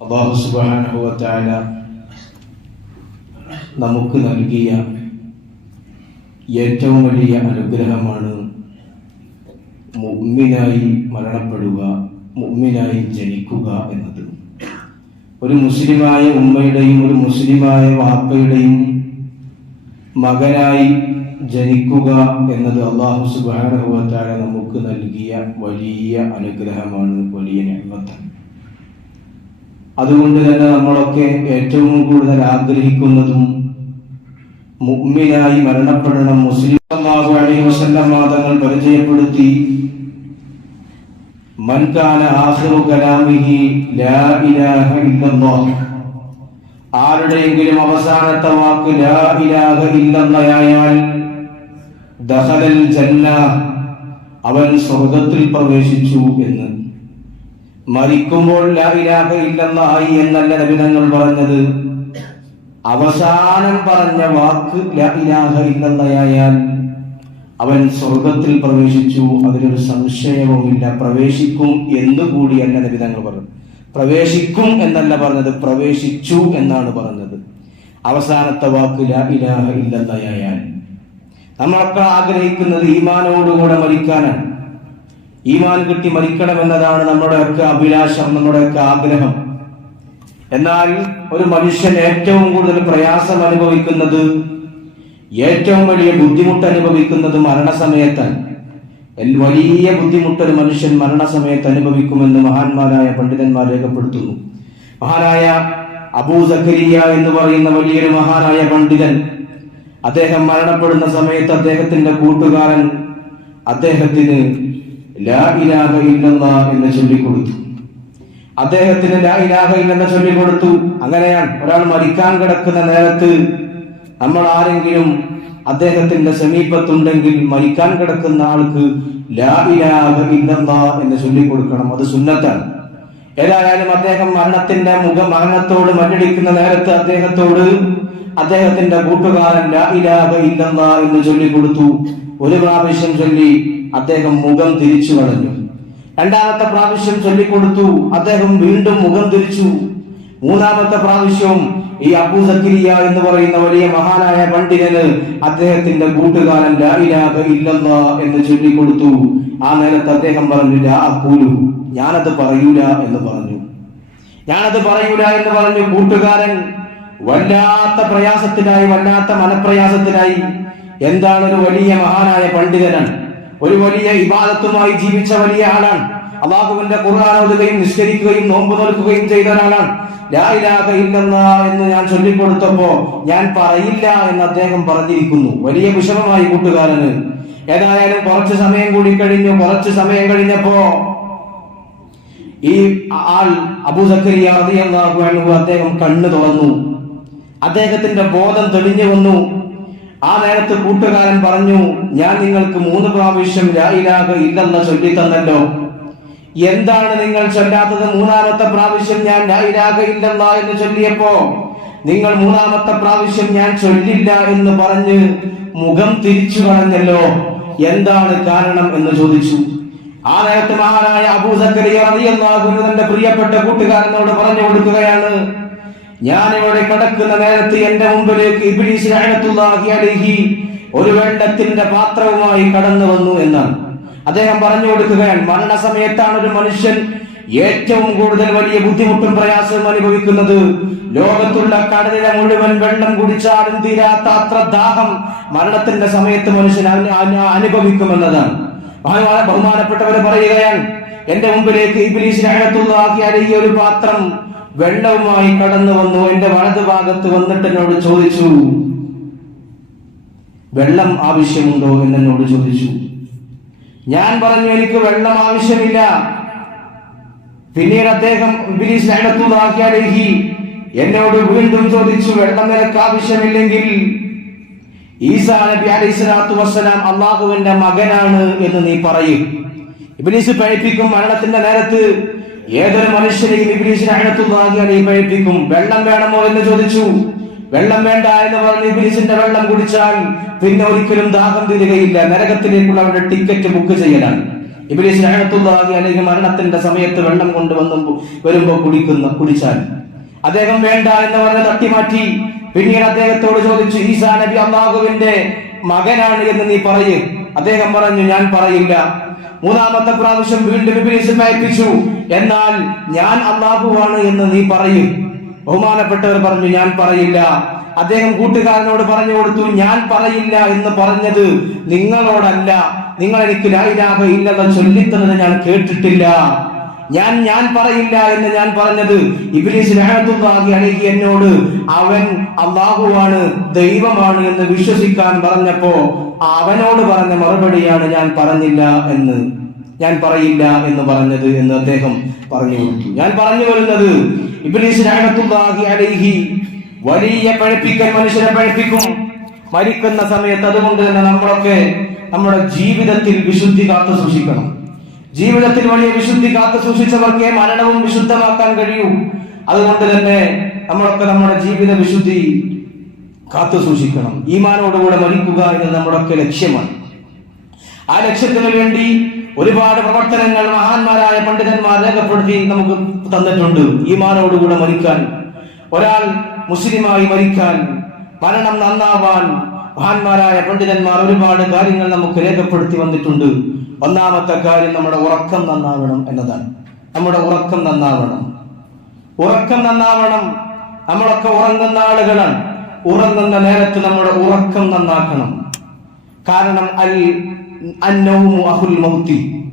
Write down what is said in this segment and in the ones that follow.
അള്ളാഹു സുബാനുഭവത്തായ നമുക്ക് നൽകിയ ഏറ്റവും വലിയ അനുഗ്രഹമാണ് മുമ്മിനായി മരണപ്പെടുക മുമ്മിനായി ജനിക്കുക എന്നത്. ഒരു മുസ്ലിമായ ഉമ്മയുടെയും ഒരു മുസ്ലിമായ വാപ്പയുടെയും മകനായി ജനിക്കുക എന്നത് അള്ളാഹു സുബാനുഭവത്തായ നമുക്ക് നൽകിയ വലിയ അനുഗ്രഹമാണ് വലിയ നിയമത്താണ് അതുകൊണ്ട് തന്നെ നമ്മളൊക്കെ ഏറ്റവും കൂടുതൽ ആഗ്രഹിക്കുന്നതും മുഗ്മിനായി മരണപ്പെടണം. മുസ്ലിം സല്ലല്ലാഹു അലൈഹി വസല്ലം വാദങ്ങൾ പരിചയപ്പെടുത്തി. മൻകാന കലാമിഹി ലാ ഇലാഹ ഇല്ലല്ലാഹ്. ആരുടെയെങ്കിലും അവസാനത്തെ വാക്ക് ലാ ഇലാഹ ജന്ന അവൻ സ്വർഗത്തിൽ പ്രവേശിച്ചു എന്ന്. മരിക്കുമ്പോൾ ലാ ഇലാഹ ഇല്ലല്ലാഹി എന്നല്ല നബിതങ്ങൾ പറഞ്ഞത്. അവസാനം പറഞ്ഞ വാക്ക് ലാ ഇലാഹ ഇല്ലല്ലായാൽ അവൻ സ്വർഗത്തിൽ പ്രവേശിച്ചു. അതിലൊരു സംശയവുമില്ല. പ്രവേശിക്കും എന്ന് കൂടിയല്ല നബിതങ്ങൾ പറഞ്ഞു പ്രവേശിക്കും എന്നല്ല പറഞ്ഞത് പ്രവേശിച്ചു എന്നാണ് പറഞ്ഞത്. അവസാനത്തെ വാക്ക് ലാ ഇലാഹ ഇല്ലല്ലായാൽ നമ്മളൊക്കെ ആഗ്രഹിക്കുന്നത് ഈമാനോടുകൂടെ മരിക്കാനാണ്. ഈമാൻ കിട്ടി മരിക്കണമെന്നതാണ് നമ്മുടെയൊക്കെ അഭിലാഷം നമ്മുടെയൊക്കെ ആഗ്രഹം. എന്നാൽ ഒരു മനുഷ്യൻ ഏറ്റവും കൂടുതൽ പ്രയാസം അനുഭവിക്കുന്നത് ഏറ്റവും വലിയ ബുദ്ധിമുട്ട് അനുഭവിക്കുന്നത് മരണസമയത്താണ് വലിയ ബുദ്ധിമുട്ട് ഒരു മനുഷ്യൻ മരണസമയത്ത് അനുഭവിക്കുമെന്ന് മഹാന്മാരായ പണ്ഡിതന്മാർ രേഖപ്പെടുത്തുന്നു. മഹാനായ അബൂ സക്കരിയ എന്ന് പറയുന്ന വലിയൊരു മഹാനായ പണ്ഡിതൻ അദ്ദേഹം മരണപ്പെടുന്ന സമയത്ത് അദ്ദേഹത്തിന്റെ കൂട്ടുകാരൻ അദ്ദേഹത്തിന് ലാ ഇലാഹ എന്ന് ചൊല്ലിക്കൊടുത്തു. അദ്ദേഹത്തിന് ലാ ഇലാഹ ചൊല്ലിക്കൊടുത്തു. അങ്ങനെയാണ് ഒരാൾ മരിക്കാൻ കിടക്കുന്ന നേരത്ത് നമ്മൾ ആരെങ്കിലും അദ്ദേഹത്തിന്റെ സമീപത്തുണ്ടെങ്കിൽ മരിക്കാൻ കിടക്കുന്ന ആൾക്ക് ലാ ഇലാഹ എന്ന് ചൊല്ലിക്കൊടുക്കണം. അത് സുന്നത്താണ്. ഏതായാലും അദ്ദേഹം മരണത്തിന്റെ മുഖ മരണത്തോട് മല്ലടിക്കുന്ന നേരത്ത് അദ്ദേഹത്തോട് അദ്ദേഹത്തിന്റെ കൂട്ടുകാരൻ ലാ ഇലാഹ ഇല്ലല്ലാ എന്ന് ചൊല്ലിക്കൊടുത്തു. ഒരു പ്രാവശ്യം ചൊല്ലി അദ്ദേഹം മുഖം തിരിച്ചു കളഞ്ഞു. രണ്ടാമത്തെ പ്രാവശ്യം ചൊല്ലിക്കൊടുത്തു. അദ്ദേഹം വീണ്ടും മുഖം തിരിച്ചു. മൂന്നാമത്തെ പ്രാവശ്യം ഈ അബൂ സക്കരിയ എന്ന് പറയുന്ന വലിയ മഹാനായ പണ്ഡിതന് അദ്ദേഹത്തിന്റെ കൂട്ടുകാരൻ ലാ ഇലാഹ എന്ന് ചൊല്ലിക്കൊടുത്തു. ആ നേരത്ത് അദ്ദേഹം പറഞ്ഞു ലാ അക്കൂലു ഞാനത് പറയൂല എന്ന് പറഞ്ഞു. ഞാനത് പറയൂല എന്ന് പറഞ്ഞു കൂട്ടുകാരൻ. വല്ലാത്ത പ്രയാസത്തിനായി വല്ലാത്ത മനപ്രയാസത്തിനായി എന്താണ് ഒരു വലിയ മഹാനായ പണ്ഡിതനാണ്. ഒരു വലിയ ഇബാദത്തുമായി ജീവിച്ച വലിയ ആളാണ്. അള്ളാഹുവിന്റെ ഖുർആൻ ഓതുകയും നിസ്കരിക്കുകയും നോമ്പ് നോൽക്കുകയും ചെയ്ത ഒരാളാണ്. എന്ന് ഞാൻ ചൊല്ലിക്കൊടുത്തപ്പോ ഞാൻ പറയില്ല എന്ന് അദ്ദേഹം പറഞ്ഞിരിക്കുന്നു. വലിയ വിഷമമായി കൂട്ടുകാരന്. ഏതായാലും കുറച്ച് സമയം കൂടി കഴിഞ്ഞു. കുറച്ച് സമയം കഴിഞ്ഞപ്പോ ഈ ആൾ അബു സക്കരിയ അൻഹു അദ്ദേഹം കണ്ണു തുറന്നു. അദ്ദേഹത്തിന്റെ ബോധം തെളിഞ്ഞു വന്നു. ആ നേരത്ത് കൂട്ടുകാരൻ പറഞ്ഞു ഞാൻ നിങ്ങൾക്ക് മൂന്ന് പ്രാവശ്യം ലായിലാകെ ഇല്ലെന്ന് ചൊല്ലി തന്നല്ലോ എന്താണ് നിങ്ങൾ ചൊല്ലാത്തത്? മൂന്നാമത്തെ പ്രാവശ്യം ഞാൻ ലായിലാകെ ഇല്ലെന്ന എന്ന് ചൊല്ലിയപ്പോ നിങ്ങൾ മൂന്നാമത്തെ പ്രാവശ്യം ഞാൻ ചൊല്ലില്ല എന്ന് പറഞ്ഞ് മുഖം തിരിച്ചു കളഞ്ഞല്ലോ. എന്താണ് കാരണം? എന്ന് ചോദിച്ചു. ആ നേരത്തെ മഹാനായ അബൂ സക്കരിയ ഗുരുതന്റെ പ്രിയപ്പെട്ട കൂട്ടുകാരനോട് പറഞ്ഞു കൊടുക്കുകയാണ് ഞാൻ ഇവിടെ കിടക്കുന്ന നേരത്ത് എന്റെ മുമ്പിലേക്ക് ഇബിലീസ് അലഹി ഒരു വെള്ളത്തിന്റെ പാത്രവുമായി കടന്നു വന്നു എന്നാണ്. അദ്ദേഹം പറഞ്ഞു കൊടുക്കുകയാണ് മരണസമയത്താണ് ഒരു മനുഷ്യൻ ഏറ്റവും കൂടുതൽ വലിയ ബുദ്ധിമുട്ടും പ്രയാസവും അനുഭവിക്കുന്നത്. ലോകത്തുള്ള കടലിലെ മുഴുവൻ വെള്ളം കുടിച്ചാലും തീരാത്ത അത്ര ദാഹം മരണത്തിന്റെ സമയത്ത് മനുഷ്യൻ അനു- അനു- അനുഭവിക്കുമെന്നതാണ്. ബഹുമാന- ബഹുമാനപ്പെട്ടവര് പറയുകയാണ് എന്റെ മുമ്പിലേക്ക് ഇബ്ലീസ് അഴത്തുള്ളതാക്കി അലൈഹി ഒരു പാത്രം വെള്ളവുമായി കടന്നു വന്നു. എന്റെ വലതു ഭാഗത്ത് വന്നിട്ട് എന്നോട് ചോദിച്ചു വെള്ളം ആവശ്യമുണ്ടോ? എന്ന് എന്നോട് ചോദിച്ചു. ഞാൻ പറഞ്ഞു എനിക്ക് വെള്ളം ആവശ്യമില്ല. പിന്നീട് അദ്ദേഹം ഇബ്ലീസ് അലൈഹി എന്നോട് വീണ്ടും ചോദിച്ചു വെള്ളം നിനക്ക് ആവശ്യമില്ലെങ്കിൽ ഈസാ നബി അലൈഹി വസ്സലാം അള്ളാഹുവിന്റെ മകനാണ് എന്ന് നീ പറയും. ഇബിലീസ് പഴിപ്പിക്കും മരണത്തിന്റെ നേരത്ത് ഏതൊരു മനുഷ്യനെയും അഴത്തുള്ളാഹി ഈ പഴിപ്പിക്കും വെള്ളം വേണമോ എന്ന് ചോദിച്ചു. വെള്ളം വേണ്ട എന്ന് പറഞ്ഞ് ഇബ്ലീസിന്റെ വെള്ളം കുടിച്ചാൽ പിന്നെ ഒരിക്കലും ദാഹം തീരുകയില്ല. നരകത്തിലേക്കുള്ള അവരുടെ ടിക്കറ്റ് ബുക്ക് ചെയ്യലാണ്. ഇബ്ലീസ് ലഅനത്തുല്ലാഹി അല്ലെങ്കിൽ മരണത്തിന്റെ സമയത്ത് വെള്ളം കൊണ്ട് വന്നു വരുമ്പോ കുടിക്കുന്ന കുടിച്ചാൽ. അദ്ദേഹം വേണ്ട എന്ന് പറഞ്ഞ് തട്ടിമാറ്റി. പിന്നീട് അദ്ദേഹത്തോട് ചോദിച്ചു ഈസാ നബി അള്ളാഹുവിന്റെ മകനാണ് എന്ന് നീ പറയ്. അദ്ദേഹം പറഞ്ഞു ഞാൻ പറയില്ല. മൂന്നാമത്തെ പ്രാവശ്യം വീണ്ടും ഇബ്ലീസ് അയപ്പിച്ചു. എന്നാൽ ഞാൻ അള്ളാഹുവാണ് എന്ന് നീ പറയും. ബഹുമാനപ്പെട്ടവർ പറഞ്ഞു ഞാൻ പറയില്ല. അദ്ദേഹം കൂട്ടുകാരനോട് പറഞ്ഞു കൊടുത്തു ഞാൻ പറയില്ല എന്ന് പറഞ്ഞത് നിങ്ങളോടല്ല. നിങ്ങൾ എനിക്ക് ലായിലാഹ ഇല്ലെന്ന് ചൊല്ലിത്തന്നത് ഞാൻ കേട്ടിട്ടില്ല. ഞാൻ ഞാൻ പറയില്ല എന്ന് ഞാൻ പറഞ്ഞത്. ഇബ്ലീസ് ലഹത്തുല്ലാഹി അലഹി എന്നോട് അവൻ അള്ളാഹുവാണ് ദൈവമാണ് എന്ന് വിശ്വസിക്കാൻ പറഞ്ഞപ്പോ അവനോട് പറഞ്ഞ മറുപടിയാണ് ഞാൻ പറഞ്ഞില്ല എന്ന് ഞാൻ പറയില്ല എന്ന് പറഞ്ഞത് എന്ന് അദ്ദേഹം പറഞ്ഞു ഞാൻ പറഞ്ഞു വരുന്നത് ഇബ്ലീസ് ലഹത്തുല്ലാഹി അലൈഹി വലിയ പഴപ്പിക്കൽ മനുഷ്യനെ പഴപ്പിക്കും. മരിക്കുന്ന സമയത്ത് അതുകൊണ്ട് തന്നെ നമ്മളൊക്കെ നമ്മുടെ ജീവിതത്തിൽ വിശുദ്ധി കാത്തു സൂക്ഷിക്കണം. ജീവിതത്തിൽ വലിയ വിശുദ്ധി കാത്തു സൂക്ഷിച്ചവർക്കേ മരണവും വിശുദ്ധമാക്കാൻ കഴിയൂ. അതുകൊണ്ട് തന്നെ നമ്മളൊക്കെ നമ്മുടെ ജീവിത വിശുദ്ധി കാത്തു സൂക്ഷിക്കണം. ഈമാനോടുകൂടെ മരിക്കുക എന്നത് നമ്മുടെയൊക്കെ ലക്ഷ്യമാണ്. ആ ലക്ഷ്യത്തിന് വേണ്ടി ഒരുപാട് പ്രവർത്തനങ്ങൾ മഹാന്മാരായ പണ്ഡിതന്മാർ രേഖപ്പെടുത്തി നമുക്ക് തന്നിട്ടുണ്ട്. ഈമാനോടുകൂടെ മരിക്കാൻ ഒരാൾ മുസ്ലിമായി മരിക്കാൻ മരണം നന്നാവാൻ മഹാന്മാരായ പണ്ഡിതന്മാർ ഒരുപാട് കാര്യങ്ങൾ നമുക്ക് രേഖപ്പെടുത്തി വന്നിട്ടുണ്ട്. ഒന്നാമത്തെ കാര്യം നമ്മുടെ ഉറക്കം നന്നാവണം എന്നതാണ്. നമ്മുടെ ഉറക്കം നന്നാവണം. ഉറക്കം നന്നാവണം. നമ്മളൊക്കെ ഉറങ്ങുന്ന ആളുകളാണ്. ഉറങ്ങുന്ന നേരത്ത് നമ്മുടെ ഉറക്കം നന്നാക്കണം. കാരണം അൽ അഹുൽ മൗത്തി.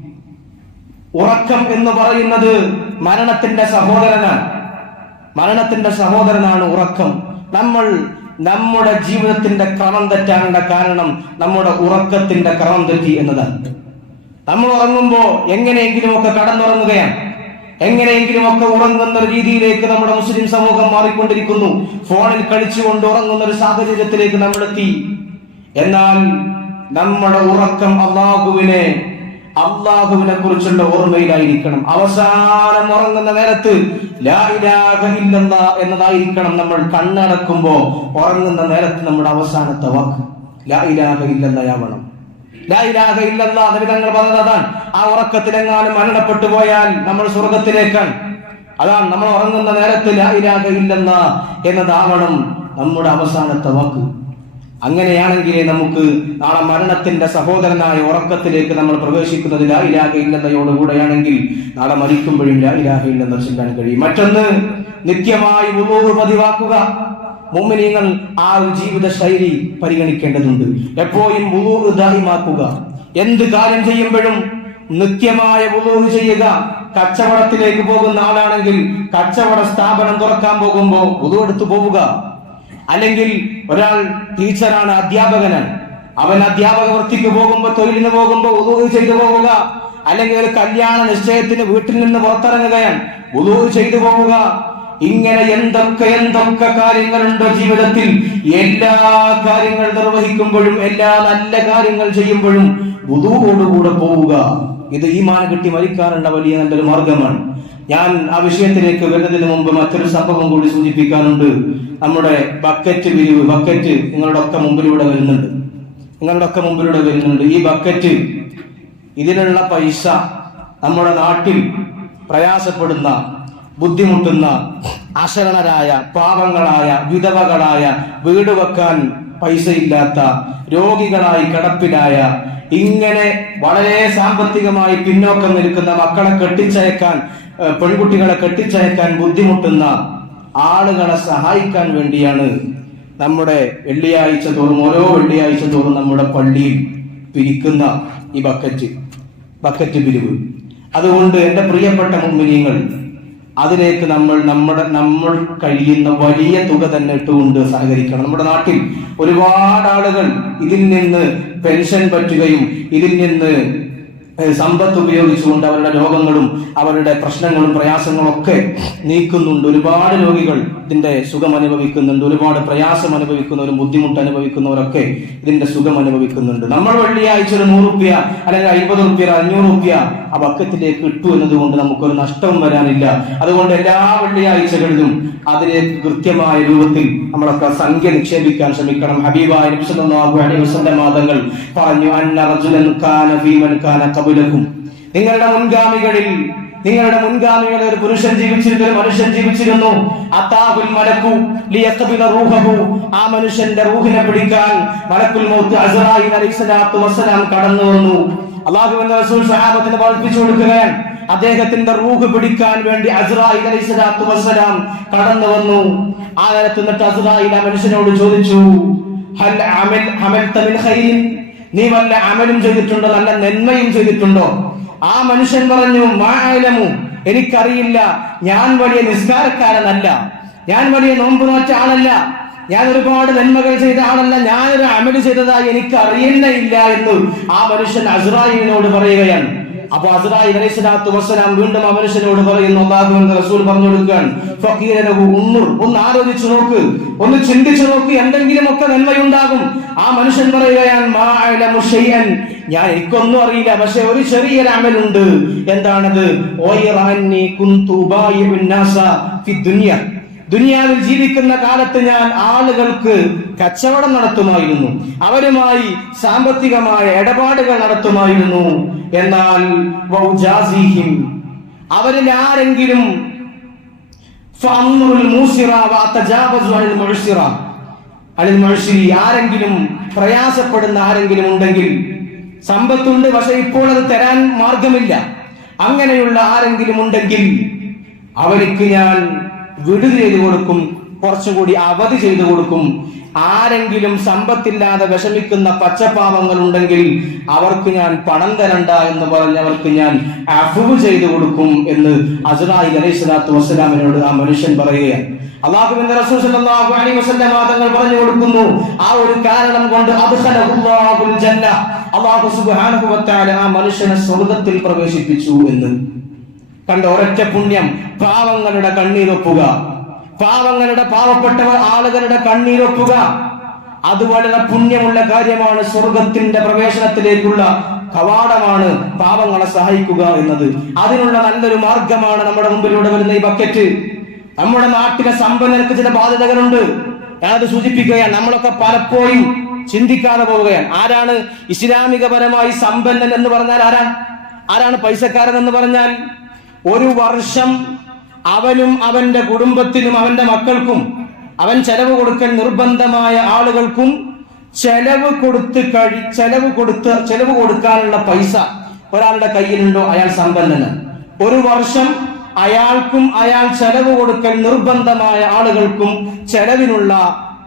ഉറക്കം എന്ന് പറയുന്നത് മരണത്തിന്റെ സഹോദരനാണ്. മരണത്തിന്റെ സഹോദരനാണ് ഉറക്കം. നമ്മൾ നമ്മുടെ ജീവിതത്തിന്റെ ക്രമം തെറ്റാനുള്ള കാരണം നമ്മുടെ ഉറക്കത്തിന്റെ ക്രമം തെറ്റി എന്നതാണ്. നമ്മൾ ഉറങ്ങുമ്പോൾ എങ്ങനെയെങ്കിലും ഒക്കെ കടന്നുറങ്ങുകയാണ്. എങ്ങനെയെങ്കിലും ഒക്കെ ഉറങ്ങുന്ന രീതിയിലേക്ക് നമ്മുടെ മുസ്ലിം സമൂഹം മാറിക്കൊണ്ടിരിക്കുന്നു. ഫോണിൽ കളിച്ചുകൊണ്ട് ഉറങ്ങുന്ന ഒരു സാഹചര്യത്തിലേക്ക് നമ്മൾ എത്തി എന്നാൽ നമ്മുടെ ഉറക്കം അള്ളാഹുവിനെ അള്ളാഹുവിനെ കുറിച്ചുള്ള ഓർമ്മയിലായിരിക്കണം. അവസാനം ഉറങ്ങുന്ന നേരത്ത് എന്നതായിരിക്കണം നമ്മൾ കണ്ണടക്കുമ്പോ ഉറങ്ങുന്ന നേരത്ത് നമ്മുടെ അവസാനത്തെ വാക്ക്. ലാ ഇലാഹ നബി തങ്ങൾ പറഞ്ഞതാണ് ആ ഉറക്കത്തിലെങ്ങാനും മരണപ്പെട്ടു പോയാൽ നമ്മൾ സ്വർഗത്തിലേക്കാണ്. അതാണ് നമ്മൾ ഉറങ്ങുന്ന നേരത്ത് ലാ ഇല്ലെന്ന എന്നതാവണം നമ്മുടെ അവസാനത്തെ വാക്ക്. അങ്ങനെയാണെങ്കിലേ നമുക്ക് നാളെ മരണത്തിന്റെ സഹോദരനായ ഉറക്കത്തിലേക്ക് നമ്മൾ പ്രവേശിക്കുന്നത് ലാ ഇലാഹ ഇല്ലെന്നയോടുകൂടെയാണെങ്കിൽ നാളെ മരിക്കുമ്പോഴും ലാ ഇലാഹ ഇല്ലെന്ന് ചെല്ലാൻ കഴിയും. മറ്റൊന്ന് നിത്യമായി ഉള്ളൂർ പതിവാക്കുക. മുമ്മിനീങ്ങൾ ആ ഒരു ജീവിത ശൈലി പരിഗണിക്കേണ്ടതുണ്ട്. എപ്പോഴും ഉള്ളൂർ ദാഹിമാക്കുക. എന്ത് കാര്യം ചെയ്യുമ്പോഴും നിത്യമായ ഉള്ളൂർ ചെയ്യുക. കച്ചവടത്തിലേക്ക് പോകുന്ന ആളാണെങ്കിൽ കച്ചവട സ്ഥാപനം തുറക്കാൻ പോകുമ്പോൾ ഉതു എടുത്തു പോവുക. അല്ലെങ്കിൽ ഒരാൾ ടീച്ചറാണ് അധ്യാപകനാണ്. അവൻ അധ്യാപക വൃത്തിക്ക് പോകുമ്പോൾ തൊഴിലിന് പോകുമ്പോൾ ഉദൂഹ് ചെയ്തു പോവുക. അല്ലെങ്കിൽ ഒരു കല്യാണ നിശ്ചയത്തിന് വീട്ടിൽ നിന്ന് പുറത്തിറങ്ങുകയാണ് ഉദൂഹ് ചെയ്തു പോവുക. ഇങ്ങനെ എന്തൊക്കെ എന്തൊക്കെ കാര്യങ്ങളുണ്ടോ ജീവിതത്തിൽ. എല്ലാ കാര്യങ്ങൾ നിർവഹിക്കുമ്പോഴും എല്ലാ നല്ല കാര്യങ്ങൾ ചെയ്യുമ്പോഴും ബുധുവോടുകൂടെ പോവുക. ഇത് ഈ മാന കിട്ടി മരിക്കാറുള്ള വലിയ നല്ലൊരു മാർഗമാണ്. ഞാൻ ആ വിഷയത്തിലേക്ക് വരുന്നതിന് മുമ്പ് മറ്റൊരു സംഭവം കൂടി സൂചിപ്പിക്കാനുണ്ട്. നമ്മുടെ ബക്കറ്റ് പിരിവ് ബക്കറ്റ് നിങ്ങളുടെ ഒക്കെ മുമ്പിലൂടെ വരുന്നുണ്ട്. നിങ്ങളുടെ ഒക്കെ മുമ്പിലൂടെ വരുന്നുണ്ട്. ഈ ബക്കറ്റ് ഇതിനുള്ള പൈസ നമ്മുടെ നാട്ടിൽ പ്രയാസപ്പെടുന്ന ബുദ്ധിമുട്ടുന്ന അശരണരായ പാവങ്ങളായ വിധവകളായ വീട് വെക്കാൻ പൈസയില്ലാത്ത രോഗികളായി കിടപ്പിലായ ഇങ്ങനെ വളരെ സാമ്പത്തികമായി പിന്നോക്കം നിൽക്കുന്ന മക്കളെ കെട്ടിച്ചയക്കാൻ പെൺകുട്ടികളെ കെട്ടിച്ചയക്കാൻ ബുദ്ധിമുട്ടുന്ന ആളുകളെ സഹായിക്കാൻ വേണ്ടിയാണ് നമ്മുടെ വെള്ളിയാഴ്ച തോറും ഓരോ വെള്ളിയാഴ്ച തോറും നമ്മുടെ പള്ളിയിൽ പിരിക്കുന്ന ഈ ബക്കറ്റ് ബക്കറ്റ് പിരിവ്. അതുകൊണ്ട് എന്റെ പ്രിയപ്പെട്ട മുമ്പിനിയങ്ങൾ അതിലേക്ക് നമ്മൾ നമ്മുടെ നമ്മൾ കഴിയുന്ന വലിയ തുക തന്നെ ഇട്ടുകൊണ്ട് സഹകരിക്കണം. നമ്മുടെ നാട്ടിൽ ഒരുപാട് ആളുകൾ ഇതിൽ നിന്ന് പെൻഷൻ പറ്റുകയും ഇതിൽ നിന്ന് സമ്പത്ത് ഉപയോഗിച്ചുകൊണ്ട് അവരുടെ രോഗങ്ങളും അവരുടെ പ്രശ്നങ്ങളും പ്രയാസങ്ങളും ഒക്കെ നീക്കുന്നുണ്ട്. ഒരുപാട് രോഗികൾ ഇതിന്റെ സുഖം അനുഭവിക്കുന്നുണ്ട്. ഒരുപാട് പ്രയാസം അനുഭവിക്കുന്നവരും ബുദ്ധിമുട്ട് അനുഭവിക്കുന്നവരൊക്കെ ഇതിന്റെ സുഖം അനുഭവിക്കുന്നുണ്ട്. നമ്മൾ വെള്ളിയാഴ്ച ഒരു നൂറ് റുപ്യ അല്ലെങ്കിൽ അമ്പത് റുപ്യ അഞ്ഞൂറ് റുപ്യ ആ ബക്കറ്റിലേക്ക് ഇട്ടു എന്നതുകൊണ്ട് നമുക്കൊരു നഷ്ടവും വരാനില്ല. അതുകൊണ്ട് എല്ലാ വെള്ളിയാഴ്ചകളിലും അതിലേക്ക് കൃത്യമായ രൂപത്തിൽ നമ്മളൊക്കെ സംഖ്യ നിക്ഷേപിക്കാൻ ശ്രമിക്കണം. ഹബീബായ അലൈഹി മാതങ്ങൾ പറഞ്ഞു അന്ന റജുലൻ കാന ഫീമൻ കാന ഖബലക്കും നിങ്ങളുടെ മുൻഗാമികളിൽ നിങ്ങളുടെ മുൻഗാമികളിൽ ഒരു പുരുഷൻ ജീവിച്ചിരുന്നു ഒരു മനുഷ്യൻ ജീവിച്ചിരുന്നു അത്താഹുൽ മലക്കു ലിയഖബിന റൂഹഹു. ആ മനുഷ്യന്റെ റൂഹിനെ പിടിക്കാൻ മലക്കുൽ മൗത്ത് അസ്റായിൽ അലൈഹിസ്സലാത്തു വസ്സലാം കടന്നു വന്നു. അള്ളാഹുവിന്റെ റസൂൽ സഹാബത്തിന് പഠിപ്പിച്ചു കൊടുക്കുകയാണ്. അദ്ദേഹത്തിന്റെ റൂഹ് പിടിക്കാൻ വേണ്ടി അസ്റായിൽ അലൈഹിസ്സലാത്തു വസ്സലാം കടന്നു വന്നു. ആ നേരത്ത് എന്നിട്ട് അസ്റായിൽ ആ മനുഷ്യനോട് ചോദിച്ചു ഹൽ അമൽ അമൽ മിൻ ഖൈരിൻ? നീ വല്ല അമലും ചെയ്തിട്ടുണ്ടോ? നല്ല നന്മയും ചെയ്തിട്ടുണ്ടോ? ആ മനുഷ്യൻ പറഞ്ഞു മാലമു എനിക്കറിയില്ല. ഞാൻ വലിയ നിസ്കാരക്കാരനല്ല. ഞാൻ വലിയ നോമ്പ് നോറ്റ ആളല്ല. ഞാൻ ഒരുപാട് നന്മകൾ ചെയ്ത ആളല്ല. ഞാനൊരു അമൽ ചെയ്തതായി എനിക്ക് അറിയുന്നില്ല എന്ന് ആ മനുഷ്യൻ അസ്രായിനോട് പറയുകയാണ്. അപ്പൊ അസറായി അലൈഹിസ്സലാത്തു വസ്സലാം വീണ്ടും ആ മനുഷ്യനോട് പറയുന്നു അള്ളാഹുവിന്റെ റസൂൽ പറഞ്ഞു കൊടുക്കുകയാണ് ഫഖീരനഹു ഉന്നുർ ഒന്ന് ആലോചിച്ചു നോക്ക് ഒന്ന് ചിന്തിച്ചു നോക്ക് എന്തെങ്കിലും ഒക്കെ നന്മയുണ്ടാകും. ആ മനുഷ്യൻ പറയുകയാണ് മാ അലമു ഷൈഅൻ. ഞാൻ എനിക്കൊന്നും അറിയില്ല പക്ഷെ ഒരു ചെറിയ അമലുണ്ട്. എന്താണത്? ഓയറാന്നി കുന്തു നാസ ഫി ദുനിയ. ദുനിയാവിൽ ജീവിക്കുന്ന കാലത്ത് ഞാൻ ആളുകൾക്ക് കച്ചവടം നടത്തുമായിരുന്നു. അവരുമായി സാമ്പത്തികമായ ഇടപാടുകൾ നടത്തുമായിരുന്നു. എന്നാൽ അവരിൽ ആരെങ്കിലും ആരെങ്കിലും പ്രയാസപ്പെടുന്ന ആരെങ്കിലും ഉണ്ടെങ്കിൽ സമ്പത്തുണ്ട് പക്ഷെ ഇപ്പോൾ അത് തരാൻ മാർഗമില്ല. അങ്ങനെയുള്ള ആരെങ്കിലും ഉണ്ടെങ്കിൽ അവർക്ക് ഞാൻ വിടുതി ചെയ്തു കൊടുക്കും കുറച്ചുകൂടി അവധി ചെയ്തു കൊടുക്കും. ആരെങ്കിലും സമ്പത്തില്ലാതെ വിഷമിക്കുന്ന പച്ചപ്പാവങ്ങൾ ഉണ്ടെങ്കിൽ അവർക്ക് ഞാൻ പണം തരണ്ട എന്ന് പറഞ്ഞവർക്ക് ഞാൻ അഫുവ് ചെയ്തു കൊടുക്കും എന്ന് അസുറായി അലൈഹി സ്വലാത്തു വസ്സലാമിനോട് ആ മനുഷ്യൻ പറയുകയാണ്. അള്ളാഹുവിന്റെ പറഞ്ഞു കൊടുക്കുന്നു. ആ ഒരു കാരണം കൊണ്ട് അല്ലാഹു സുബ്ഹാനഹു ആ മനുഷ്യനെ സ്വർഗത്തിൽ പ്രവേശിപ്പിച്ചു എന്ന്. കണ്ട ഒരൊറ്റ പുണ്യം പാവങ്ങളുടെ കണ്ണീരൊപ്പുക പാവങ്ങളുടെ പാവപ്പെട്ടവർ ആളുകളുടെ കണ്ണീരൊപ്പുക അത് വളരെ പുണ്യമുള്ള കാര്യമാണ് സ്വർഗത്തിന്റെ പ്രവേശനത്തിലേക്കുള്ള കവാടമാണ് പാവങ്ങളെ സഹായിക്കുക എന്നത്. അതിനുള്ള നല്ലൊരു മാർഗമാണ് നമ്മുടെ മുമ്പിലൂടെ വരുന്ന ഈ ബക്കറ്റ്. നമ്മുടെ നാട്ടിലെ സമ്പന്നർക്ക് ചില ബാധ്യതകളുണ്ട്. ഞാനത് സൂചിപ്പിക്കുകയാണ്. നമ്മളൊക്കെ പലപ്പോഴും ചിന്തിക്കാതെ പോവുകയാണ്. ആരാണ് ഇസ്ലാമികപരമായി സമ്പന്നൻ എന്ന് പറഞ്ഞാൽ ആരാ? ആരാണ് പൈസക്കാരൻ എന്ന് പറഞ്ഞാൽ? ഒരു വർഷം അവനും അവന്റെ കുടുംബത്തിനും അവന്റെ മക്കൾക്കും അവൻ ചെലവ് കൊടുക്കൽ നിർബന്ധമായ ആളുകൾക്കും ചെലവ് കൊടുത്ത് കഴി ചെലവ് കൊടുത്ത് ചെലവ് കൊടുക്കാനുള്ള പൈസ ഒരാളുടെ കയ്യിലുണ്ടോ? അയാൾ സമ്പന്നന്. ഒരു വർഷം അയാൾക്കും അയാൾ ചെലവ് കൊടുക്കൽ നിർബന്ധമായ ആളുകൾക്കും ചെലവിനുള്ള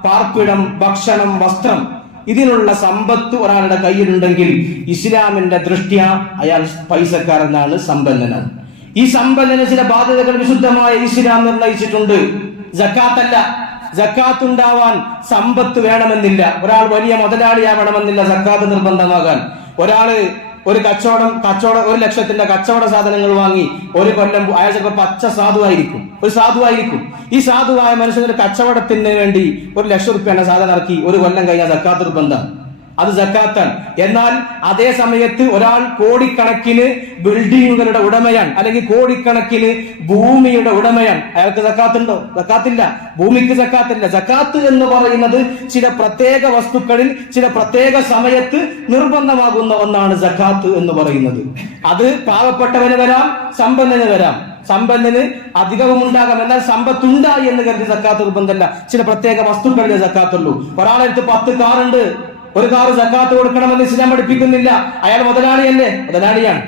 പാർപ്പിടം ഭക്ഷണം വസ്ത്രം ഇതിനുള്ള സമ്പത്ത് ഒരാളുടെ കയ്യിലുണ്ടെങ്കിൽ ഇസ്ലാമിന്റെ ദൃഷ്ട്യ അയാൾ പൈസക്കാരനാണ് സമ്പന്നനാണ്. ഈ സമ്പന്നന് ചില ബാധ്യതകൾ വിശുദ്ധമായ ഇസ്ലാം നിർണയിച്ചിട്ടുണ്ട്. ജക്കാത്തല്ല. ജക്കാത്ത് ഉണ്ടാവാൻ സമ്പത്ത് വേണമെന്നില്ല. ഒരാൾ വലിയ മുതലാളിയാവണമെന്നില്ല ജക്കാത്ത് നിർബന്ധമാകാൻ. ഒരാൾ ഒരു കച്ചവടം കച്ചവടം ഒരു ലക്ഷത്തിന്റെ കച്ചവട സാധനങ്ങൾ വാങ്ങി ഒരു കൊല്ലം അയാൾ ചിലപ്പോൾ പച്ച സാധുവായിരിക്കും. ഒരു സാധുവായിരിക്കും. ഈ സാധുവായ മനുഷ്യന് കച്ചവടത്തിന് വേണ്ടി ഒരു ലക്ഷം റുപ്യാണ് സാധനം ഇറക്കി ഒരു കൊല്ലം കഴിഞ്ഞാൽ ജക്കാത്ത് നിർബന്ധം. അത് സക്കാത്താണ്. എന്നാൽ അതേ സമയത്ത് ഒരാൾ കോടിക്കണക്കിന് ബിൽഡിങ്ങുകളുടെ ഉടമയാണ് അല്ലെങ്കിൽ കോടിക്കണക്കിന് ഭൂമിയുടെ ഉടമയാണ് അയാൾക്ക് സക്കാത്തുണ്ടോ? സക്കാത്തില്ല. ഭൂമിക്ക് സക്കാത്തില്ല. സക്കാത്ത് എന്ന് പറയുന്നത് ചില പ്രത്യേക വസ്തുക്കളിൽ ചില പ്രത്യേക സമയത്ത് നിർബന്ധമാകുന്ന ഒന്നാണ് സക്കാത്ത് എന്ന് പറയുന്നത്. അത് പാവപ്പെട്ടവന് വരാം സമ്പന്നന് വരാം. സമ്പന്നന് അധികവും ഉണ്ടാകാം എന്നാൽ സമ്പത്തുണ്ടായി എന്ന് കരുതി സക്കാത്ത് നിർബന്ധമല്ല. ചില പ്രത്യേക വസ്തുക്കളിലെ സക്കാത്തുള്ളൂ. ഒരാളെടുത്ത് പത്ത് കാറുണ്ട്. ഒരു കാറ് സക്കാത്ത് കൊടുക്കണമെന്ന് ഇസ്ലാം പഠിപ്പിക്കുന്നില്ല. അയാൾ മുതലാളിയല്ലേ മുതലാളിയാണ്.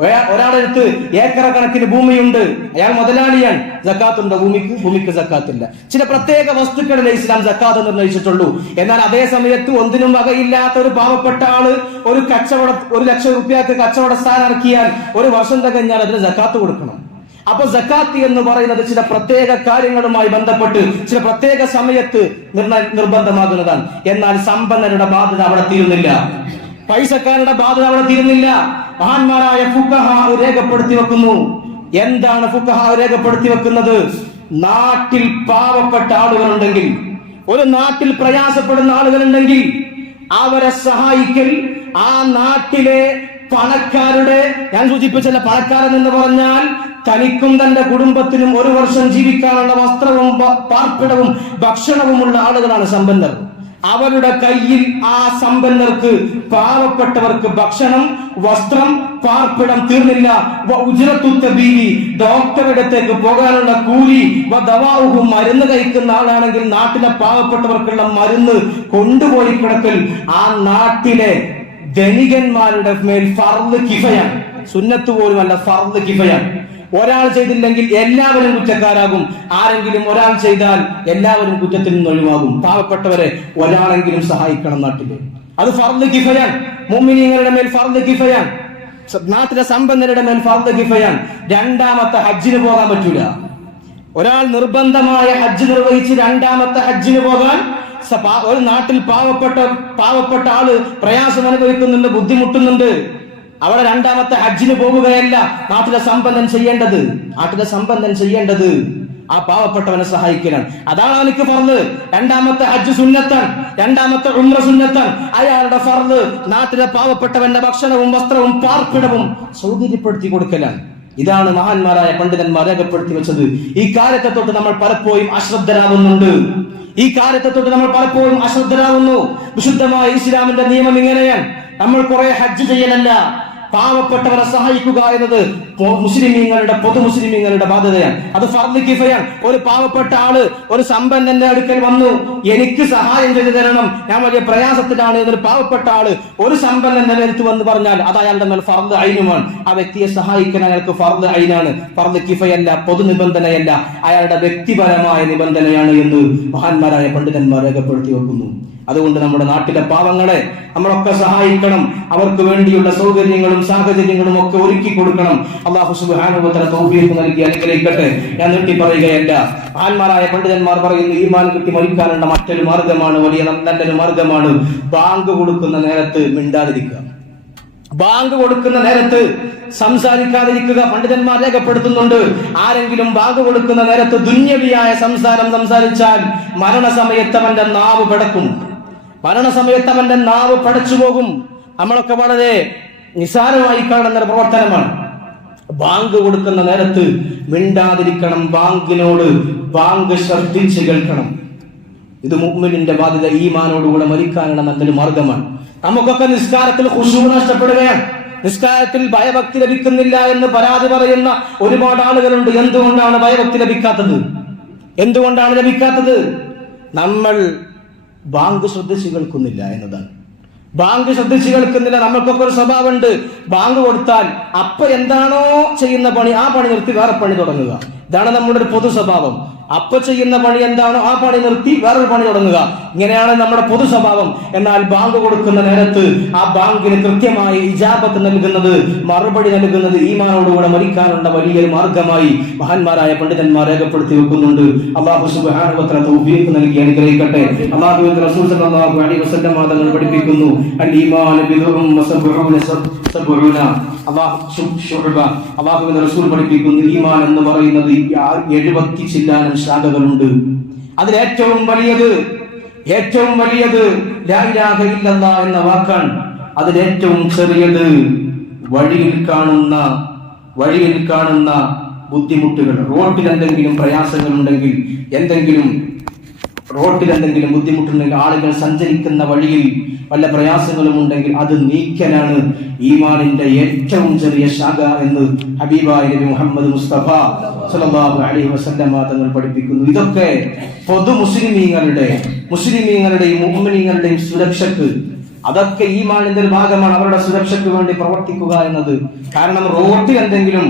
ഒരാ- ഒരാളെടുത്ത് ഏക്കറ കണക്കിന് ഭൂമിയുണ്ട്. അയാൾ മുതലാളിയാണ്. സക്കാത്തുണ്ടോ? ഭൂമിക്ക്? ഭൂമിക്ക് സക്കാത്തില്ല. ചില പ്രത്യേക വസ്തുക്കളിലെ ഇസ്ലാം സക്കാത്ത് നിർണയിച്ചിട്ടുള്ളൂ. എന്നാൽ അതേ സമയത്ത് ഒന്നിനും വകയില്ലാത്ത ഒരു പാവപ്പെട്ട ആൾ ഒരു കച്ചവട ഒരു ലക്ഷം റുപ്യക്ക് കച്ചവട സ്ഥാനം ഇറക്കിയാൽ ഒരു വർഷം തികഞ്ഞാൽ അതിന് സക്കാത്ത് കൊടുക്കണം. അപ്പൊ സക്കാത്ത് എന്ന് പറയുന്നത് ചില പ്രത്യേക കാര്യങ്ങളുമായി ബന്ധപ്പെട്ട് ചില പ്രത്യേക സമയത്ത് നിർബന്ധമാകുന്നതാണ്. എന്നാൽ സമ്പന്നരുടെ ബാധ്യത അവിടെ തീരുന്നില്ല. പൈസക്കാരുടെ ബാധ്യത അവിടെ തീരുന്നില്ല. മഹാന്മാരായ ഫുക്കഹ രേഖപ്പെടുത്തി വെക്കുന്നു. എന്താണ് ഫുക്കഹ രേഖപ്പെടുത്തി വെക്കുന്നത്? നാട്ടിൽ പാവപ്പെട്ട ആളുകളുണ്ടെങ്കിൽ ഒരു നാട്ടിൽ പ്രയാസപ്പെടുന്ന ആളുകളുണ്ടെങ്കിൽ അവരെ സഹായിക്കൽ ആ നാട്ടിലെ പണക്കാരുടെ ഞാൻ സൂചിപ്പിച്ചല്ല പണക്കാരൻ എന്ന് പറഞ്ഞാൽ തനിക്കും തന്റെ കുടുംബത്തിനും ഒരു വർഷം ജീവിക്കാനുള്ള വസ്ത്രവും പാർപ്പിടവും ഭക്ഷണവും ഉള്ള ആളുകളാണ് സമ്പന്നർ. അവരുടെ കയ്യിൽ ആ സമ്പന്നർക്ക് പാവപ്പെട്ടവർക്ക് ഭക്ഷണം വസ്ത്രം പാർപ്പിടം തീർന്നില്ല. ഉജ്റത്തു ഡോക്ടറിടത്തേക്ക് പോകാനുള്ള കൂലി വ ദവാഉഹു മരുന്ന് കഴിക്കുന്ന ആളാണെങ്കിൽ നാട്ടിലെ പാവപ്പെട്ടവർക്കുള്ള മരുന്ന് കൊണ്ടുപോയി കിടക്കൽ. ആ നാട്ടിലെ ധനികന്മാരുടെ മേൽ ഫർദ് കിഫയാണ് സുന്നത്ത് പോലുമല്ല ഫർദ് കിഫയാണ് ഒരാൾ ചെയ്തില്ലെങ്കിൽ എല്ലാവരും കുറ്റക്കാരാകും. ആരെങ്കിലും ഒരാൾ ചെയ്താൽ എല്ലാവരും കുറ്റത്തിൽ നിന്ന് ഒഴിവാകും. പാവപ്പെട്ടവരെ ഒരാളെങ്കിലും സഹായിക്കണം നാട്ടിൽ അത് ഫർദ് കിഫയാൻ മുമ്മിനിങ്ങളുടെ മേൽ ഫർദ് കിഫയാൻ നാട്ടിലെ സമ്പന്നരുടെ മേൽ ഫർദ് കിഫയാൻ രണ്ടാമത്തെ ഹജ്ജിന് പോകാൻ പറ്റൂല. ഒരാൾ നിർബന്ധമായ ഹജ്ജ് നിർവഹിച്ച് രണ്ടാമത്തെ ഹജ്ജിന് പോകാൻ ഒരു നാട്ടിൽ പാവപ്പെട്ട പാവപ്പെട്ട ആൾ പ്രയാസം അനുഭവിക്കുന്നുണ്ട് ബുദ്ധിമുട്ടുന്നുണ്ട്. അവിടെ രണ്ടാമത്തെ ഹജ്ജിന് പോവുകയല്ല നാട്ടിലെ സമ്പന്നൻ ചെയ്യേണ്ടത്. നാട്ടിലെ സമ്പന്നൻ ചെയ്യേണ്ടത് ആ പാവപ്പെട്ടവനെ സഹായിക്കണം അതാണ് അവനിക്ക് ഫർദ്. രണ്ടാമത്തെ ഹജ്ജ് സുന്നത്തൻ രണ്ടാമത്തെ ഉംറ സുന്നത്തൻ അയാളുടെ ഫർദ് നാട്ടിലെ പാവപ്പെട്ടവന്റെ ഭക്ഷണവും വസ്ത്രവും പാർപ്പിടവും സൗകര്യപ്പെടുത്തി കൊടുക്കലാണ്. ഇതാണ് മഹാന്മാരായ പണ്ഡിതന്മാർ രേഖപ്പെടുത്തി വെച്ചത്. ഈ കാര്യത്തെ തൊട്ട് നമ്മൾ പലപ്പോഴും അശ്രദ്ധരാകുന്നുണ്ട്. ഈ കാര്യത്തെ തൊട്ട് നമ്മൾ പലപ്പോഴും അശ്രദ്ധരാകുന്നു. വിശുദ്ധമായ ഇസ്ലാമിന്റെ നിയമം ഇങ്ങനെയാണ്. നമ്മൾ കുറെ ഹജ്ജ് ചെയ്യലല്ല. പാവപ്പെട്ടവരെ സഹായിക്കുക എന്നത് മുസ്ലിമീങ്ങളുടെ പൊതു മുസ്ലിമീങ്ങളുടെ ബാധ്യതയാണ്. അത് ഫർദ് കിഫയാണ്. ഒരു പാവപ്പെട്ട ആൾ ഒരു സമ്പന്നന്റെ അടുക്കൽ വന്നു എനിക്ക് സഹായം ചെയ്തു തരണം ഞാൻ വലിയ പ്രയാസത്തിലാണ് എന്നൊരു പാവപ്പെട്ട ആൾ ഒരു സമ്പന്നന്റെ അടുത്ത് വന്ന് പറഞ്ഞാൽ അത് അയാളുടെ മേൽ ഫർദ് ഐനുമാണ് ആ വ്യക്തിയെ സഹായിക്കാൻ അയാൾക്ക് ഫർദ് ഐനാണ് ഫർദ് കിഫയല്ല പൊതു നിബന്ധനയല്ല അയാളുടെ വ്യക്തിപരമായ നിബന്ധനയാണ് എന്ന് മഹാന്മാരായ പണ്ഡിതന്മാർ രേഖപ്പെടുത്തി വെക്കുന്നു. അതുകൊണ്ട് നമ്മുടെ നാട്ടിലെ പാവങ്ങളെ നമ്മളൊക്കെ സഹായിക്കണം. അവർക്ക് വേണ്ടിയുള്ള സൗകര്യങ്ങളും സാഹചര്യങ്ങളും ഒക്കെ ഒരുക്കി കൊടുക്കണം. അള്ളാഹു സുബാനുഭവത്തിന് തൗഫീഖ് നൽകി അനുഗ്രഹിക്കട്ടെ. ഞാൻ നീട്ടി പറയുകയല്ല. മഹാന്മാരായ പണ്ഡിതന്മാർ പറയുന്നു ഈമാൻ കിട്ടി മരിക്കാനുള്ള മറ്റൊരു മാർഗമാണ് വലിയ നല്ലൊരു മാർഗമാണ്. ബാങ്ക് കൊടുക്കുന്ന നേരത്ത് മിണ്ടാതിരിക്കുക. ബാങ്ക് കൊടുക്കുന്ന നേരത്ത് സംസാരിക്കാതിരിക്കുക പണ്ഡിതന്മാർ രേഖപ്പെടുത്തുന്നുണ്ട്. ആരെങ്കിലും ബാങ്ക് കൊടുക്കുന്ന നേരത്ത് ദുന്യവിയായ സംസാരം സംസാരിച്ചാൽ മരണസമയത്ത് അവന്റെ നാവ് പടക്കും. മരണസമയത്ത് അവന്റെ നാവ് പടച്ചു പോകും. നമ്മളൊക്കെ വളരെ നിസാരമായി കാണുന്ന ഒരു പ്രവർത്തനമാണ്. ബാങ്ക് കൊടുക്കുന്ന നേരത്ത് മിണ്ടാതിരിക്കണം ബാങ്കിനോട് ബാങ്ക് ശ്രദ്ധിച്ച് കേൾക്കണം. ഇത് മുഹ്മിനിന്റെ ബാധ്യത ഈമാനോടുകൂടെ മരിക്കാനുള്ള നല്ലൊരു മാർഗമാണ്. നമുക്കൊക്കെ നിസ്കാരത്തിൽ ഖുശൂ നഷ്ടപ്പെടുകയാണ്. നിസ്കാരത്തിൽ ഭയഭക്തി ലഭിക്കുന്നില്ല എന്ന് പരാതി പറയുന്ന ഒരുപാട് ആളുകളുണ്ട്. എന്തുകൊണ്ടാണ് ഭയഭക്തി ലഭിക്കാത്തത്? എന്തുകൊണ്ടാണ് ലഭിക്കാത്തത്? നമ്മൾ ബാങ്ക് ശ്രദ്ധിച്ച് കേൾക്കുന്നില്ല എന്നതാണ്. ബാങ്ക് ശ്രദ്ധിച്ച് കേൾക്കുന്നില്ല നമ്മൾക്കൊക്കെ ഒരു സ്വഭാവമുണ്ട്. ബാങ്ക് കൊടുത്താൽ അപ്പൊ എന്താണോ ചെയ്യുന്ന പണി ആ പണി നിർത്തി വേറെ പണി തുടങ്ങുക. ഇതാണ് നമ്മുടെ ഒരു പൊതു സ്വഭാവം. അപ്പൊ ചെയ്യുന്ന പണി എന്താണോ? ആ പണി നിർത്തി വേറൊരു പണി തുടങ്ങുക. ഇങ്ങനെയാണ് നമ്മുടെ പൊതു സ്വഭാവം എന്നാൽ ബാങ്ക് കൊടുക്കുന്ന നേരത്ത് ആ ബാങ്കിന് കൃത്യമായി ഇജാബത്ത് നൽകുന്നത് മറുപടി നൽകുന്നത് ഈമാനോടുകൂടെ മരിക്കാനുള്ള വലിയൊരു മാർഗമായി മഹാന്മാരായ പണ്ഡിതന്മാർ രേഖപ്പെടുത്തി വെക്കുന്നുണ്ട്. അള്ളാഹു നൽകി അനുഗ്രഹിക്കട്ടെ. അള്ളാഹുവിന്റെ റസൂൽ സല്ലല്ലാഹു അലൈഹി വസല്ലം തങ്ങൾ പഠിപ്പിക്കുന്നു. അൽ സബ്ഊന അള്ളാഹു റസൂൽ പഠിപ്പിക്കുന്നു. ഈമാൻ എന്ന് പറയുന്നത് എഴുപത്തി ചില്ലാനം ശാഖകളുണ്ട്. അതിൽ ഏറ്റവും വലിയത് ഏറ്റവും വലിയത് ലാ ഇലാഹ ഇല്ലല്ലാഹ് എന്ന വാക്കാണ്. അതിൽ ഏറ്റവും ചെറിയത് വഴിയിൽ കാണുന്ന വഴിയിൽ കാണുന്ന ബുദ്ധിമുട്ടുകൾ. റോഡിൽ എന്തെങ്കിലും പ്രയാസങ്ങൾ ഉണ്ടെങ്കിൽ എന്തെങ്കിലും റോഡിൽ എന്തെങ്കിലും ബുദ്ധിമുട്ടുണ്ടെങ്കിൽ ആളുകൾ സഞ്ചരിക്കുന്ന വഴിയിൽ വല്ല പ്രയാസങ്ങളും ഉണ്ടെങ്കിൽ അത് നീക്കലാണ് ഈമാനിന്റെ ഏറ്റവും ചെറിയ ശാഖ എന്ന് ഹബീബായ നബി മുഹമ്മദ് മുസ്തഫ സല്ലല്ലാഹു അലൈഹി വസല്ലമ തങ്ങൾ പഠിപ്പിക്കുന്നു. ഇതൊക്കെ പൊതു മുസ്ലിമീങ്ങളുടെ മുസ്ലിമീങ്ങളുടെയും മുഹമ്മനീങ്ങളുടെയും സുരക്ഷക്ക് അതൊക്കെ ഈമാനിന്റെ ഒരു ഭാഗമാണ്. അവരുടെ സുരക്ഷയ്ക്ക് വേണ്ടി പ്രവർത്തിക്കുക എന്നത്. കാരണം റോഡിൽ എന്തെങ്കിലും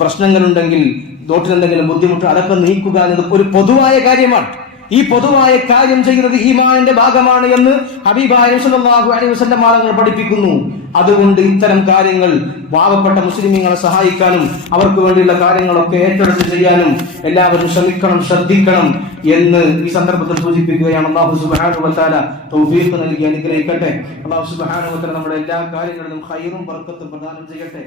പ്രശ്നങ്ങളുണ്ടെങ്കിൽ റോട്ടിൽ എന്തെങ്കിലും ബുദ്ധിമുട്ട് അതൊക്കെ നീക്കുക എന്നത് ഒരു പൊതുവായ കാര്യമാണ്. ഈ പൊതുവായ കാര്യം ചെയ്യുന്നത് ഈമാനിന്റെ ഭാഗമാണ് എന്ന് വസല്ലം മാനങ്ങൾ പഠിപ്പിക്കുന്നു. അതുകൊണ്ട് ഇത്തരം കാര്യങ്ങൾ പാവപ്പെട്ട മുസ്ലിമീങ്ങളെ സഹായിക്കാനും അവർക്ക് വേണ്ടിയുള്ള കാര്യങ്ങളൊക്കെ ഏറ്റെടുത്ത് ചെയ്യാനും എല്ലാവരും ശ്രമിക്കണം ശ്രദ്ധിക്കണം എന്ന് ഈ സന്ദർഭത്തിൽ സൂചിപ്പിക്കുകയാണ് അള്ളാഹു സുബ്ഹാനഹു വത്താല തആല തൗഫീഖ് നൽകി അനുഗ്രഹിക്കട്ടെ. അള്ളാഹു സുബ്ഹാനഹു വത്താല നമ്മുടെ എല്ലാ കാര്യങ്ങളിലും ഹൈറും പറക്കത്തും പ്രദാനം ചെയ്യട്ടെ.